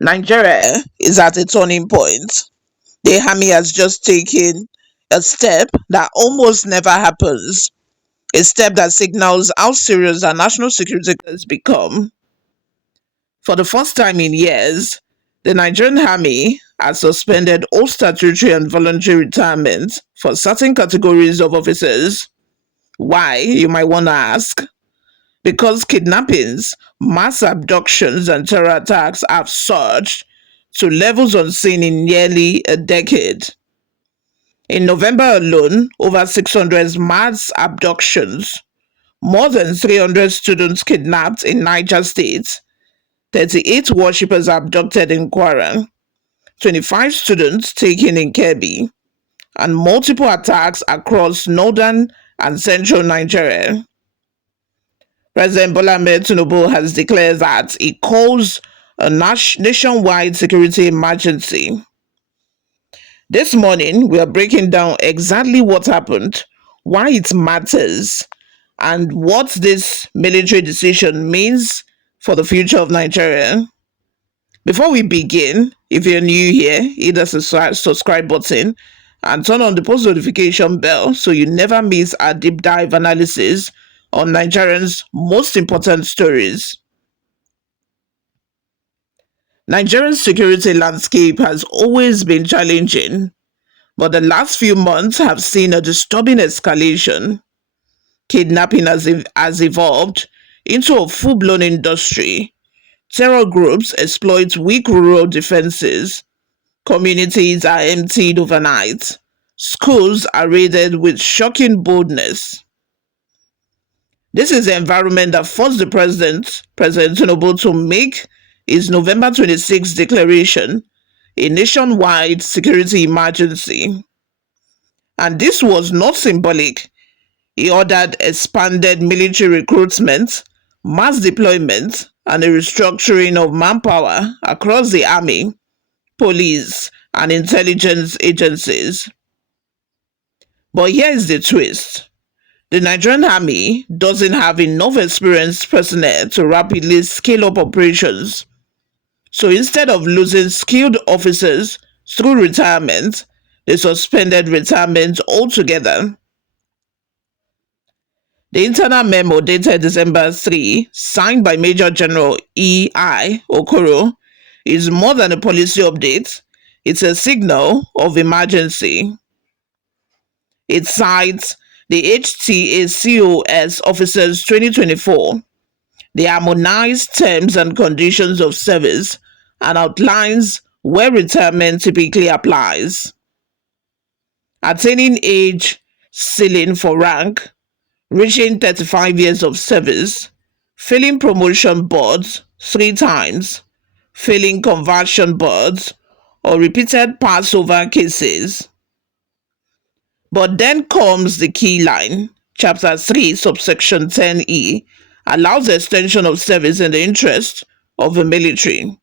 Nigeria is at a turning point. The army has just taken a step that almost never happens, a step that signals how serious our national security has become. For the first time in years, the Nigerian Army has suspended all statutory and voluntary retirement for certain categories of officers. Why, you might want to ask? Because kidnappings, mass abductions, and terror attacks have surged to levels unseen in nearly a decade. In November alone, over 600 mass abductions, more than 300 students kidnapped in Niger State, 38 worshippers abducted in Kwara, 25 students taken in Kebbi, and multiple attacks across northern and central Nigeria. President Bola Ahmed Tinubu has declared that he calls a nationwide security emergency. This morning, we are breaking down exactly what happened, why it matters, and what this military decision means for the future of Nigeria. Before we begin, if you're new here, hit the subscribe button and turn on the post notification bell so you never miss our deep dive analysis on Nigerians' most important stories. Nigeria's security landscape has always been challenging, but the last few months have seen a disturbing escalation. Kidnapping has evolved into a full blown industry. Terror groups exploit weak rural defenses. Communities are emptied overnight. Schools are raided with shocking boldness. This is the environment that forced the President Tinubu, to make his November 26 declaration a nationwide security emergency. And this was not symbolic. He ordered expanded military recruitment, mass deployment, and a restructuring of manpower across the army, police, and intelligence agencies. But here is the twist. The Nigerian Army doesn't have enough experienced personnel to rapidly scale up operations. So instead of losing skilled officers through retirement, they suspended retirement altogether. The internal memo dated December 3, signed by Major General E.I. Okoro, is more than a policy update, it's a signal of emergency. It cites the HTACOS Officers 2024, the harmonized terms and conditions of service, and outlines where retirement typically applies. Attaining age ceiling for rank, reaching 35 years of service, failing promotion boards 3 times, failing conversion boards, or repeated passover cases. But then comes the key line. Chapter 3, subsection 10E allows the extension of service in the interest of the military.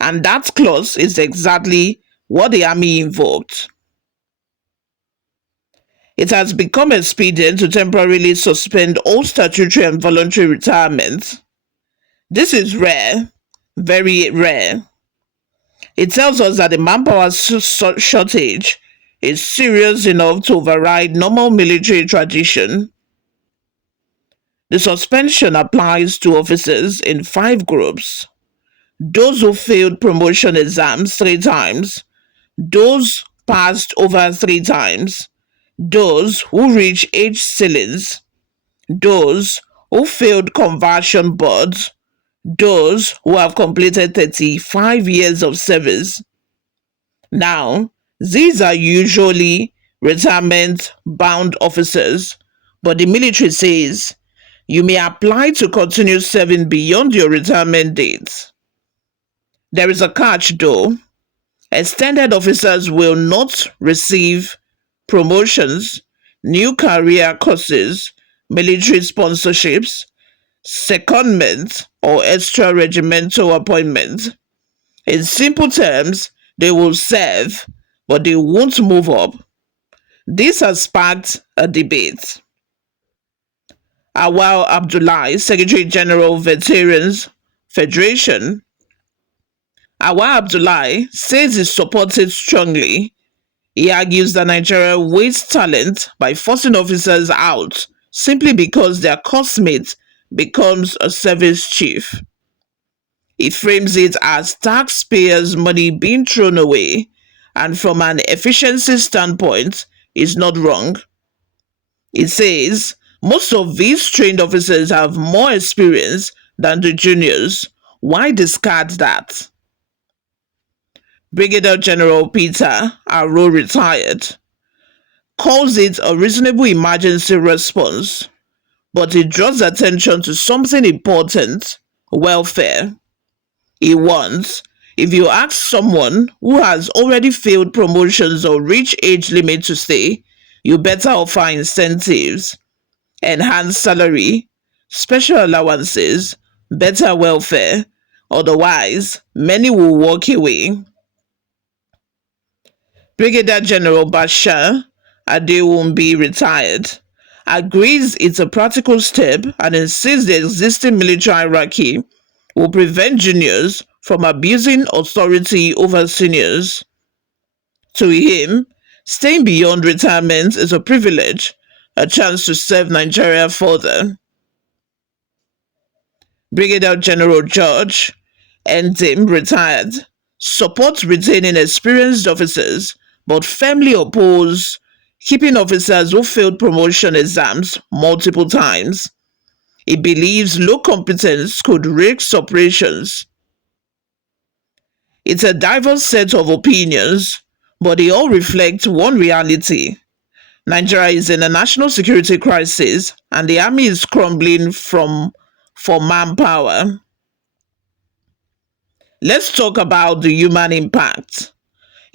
And that clause is exactly what the army invoked. It has become expedient to temporarily suspend all statutory and voluntary retirements. This is rare, very rare. It tells us that the manpower shortage is serious enough to override normal military tradition. The suspension applies to officers in 5 groups: those who failed promotion exams 3 times, those passed over 3 times, those who reached age ceilings, those who failed conversion boards, those who have completed 35 years of service. Now, these are usually retirement bound officers, but the military says you may apply to continue serving beyond your retirement date. There is a catch though. Extended officers will not receive promotions, new career courses, military sponsorships, secondment, or extra regimental appointments. In simple terms, they will serve, but they won't move up. This has sparked a debate. Awal Abdullahi, Secretary General Veterans Federation, Awa Abdullahi says he supports it strongly. He argues that Nigeria wastes talent by forcing officers out simply because their classmate becomes a service chief. He frames it as taxpayers' money being thrown away, and from an efficiency standpoint, is not wrong. It says most of these trained officers have more experience than the juniors. Why discard that? Brigadier General Peter Aro, retired, calls it a reasonable emergency response, but it draws attention to something important: welfare. He warns, if you ask someone who has already failed promotions or reached age limit to stay, you better offer incentives, enhanced salary, special allowances, better welfare. Otherwise, many will walk away. Brigadier General Bashir Adewumbi, retired, agrees it's a practical step and insists the existing military hierarchy will prevent juniors from abusing authority over seniors. To him, staying beyond retirement is a privilege, a chance to serve Nigeria further. Brigadier General George Ndim, retired, supports retaining experienced officers but firmly opposes keeping officers who failed promotion exams multiple times. He believes low competence could risk operations. It's a diverse set of opinions, but they all reflect one reality. Nigeria is in a national security crisis, and the army is crumbling for manpower. Let's talk about the human impact.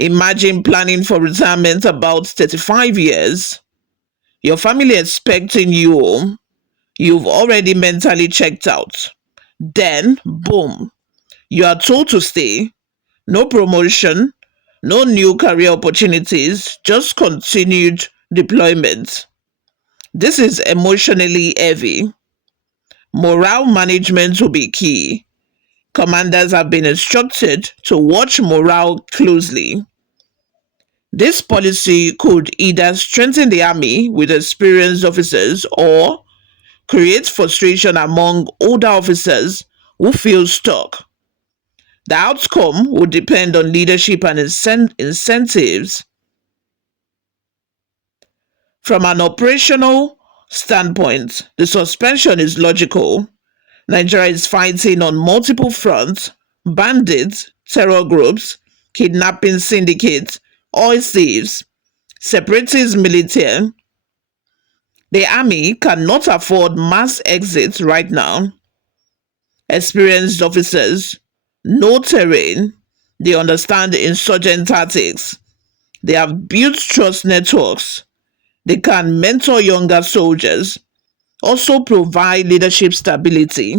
Imagine planning for retirement about 35 years. Your family expecting you home. You've already mentally checked out. Then, boom, you are told to stay. No promotion, no new career opportunities, just continued deployment. This is emotionally heavy. Morale management will be key. Commanders have been instructed to watch morale closely. This policy could either strengthen the army with experienced officers or create frustration among older officers who feel stuck. The outcome would depend on leadership and incentives. From an operational standpoint, the suspension is logical. Nigeria is fighting on multiple fronts: bandits, terror groups, kidnapping syndicates, oil thieves, separatist militia. The army cannot afford mass exits right now. Experienced officers know terrain, they understand insurgent tactics, they have built trust networks, they can mentor younger soldiers, also provide leadership stability.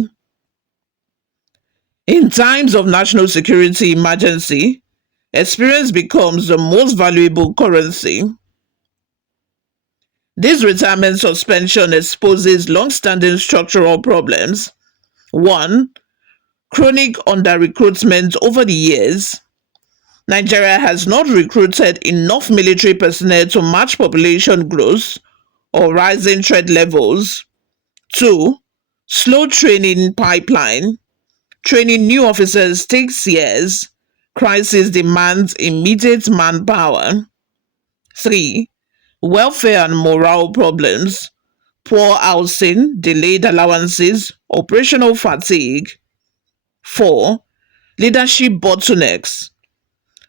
In times of national security emergency, experience becomes the most valuable currency. This retirement suspension exposes long-standing structural problems. One, chronic under-recruitment over the years. Nigeria has not recruited enough military personnel to match population growth or rising threat levels. Two, slow training pipeline. Training new officers takes years. Crisis demands immediate manpower. Three, welfare and morale problems. Poor housing, delayed allowances, operational fatigue. Four, leadership bottlenecks.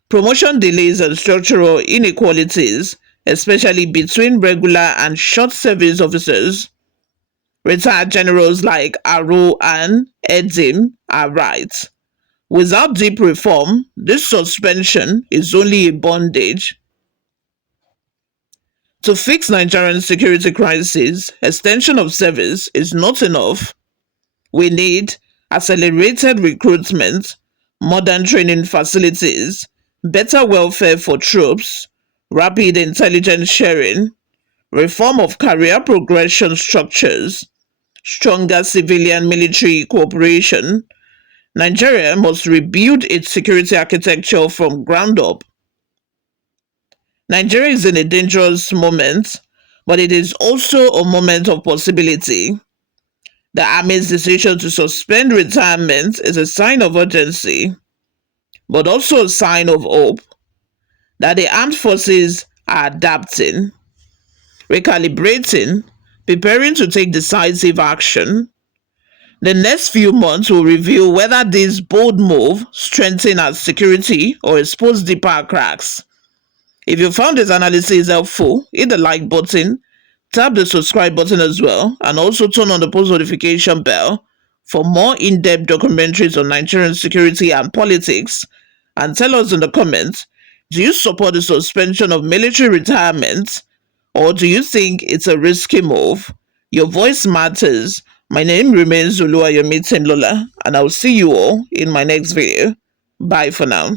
Promotion delays and structural inequalities, especially between regular and short service officers. Retired generals like Aro and Edim are right. Without deep reform, this suspension is only a bondage. To fix Nigerian security crisis, extension of service is not enough. We need accelerated recruitment, modern training facilities, better welfare for troops, rapid intelligence sharing, reform of career progression structures, stronger civilian military cooperation, Nigeria must rebuild its security architecture from ground up. Nigeria is in a dangerous moment, but it is also a moment of possibility. The Army's decision to suspend retirement is a sign of urgency, but also a sign of hope that the armed forces are adapting, recalibrating, preparing to take decisive action. The next few months will reveal whether this bold move strengthens our security or expose deeper cracks. If you found this analysis helpful, hit the like button, tap the subscribe button as well, and also turn on the post notification bell for more in-depth documentaries on Nigerian security and politics. And tell us in the comments, do you support the suspension of military retirement, or do you think it's a risky move? Your voice matters. My name remains Oluwayomi Lola, and I'll see you all in my next video. Bye for now.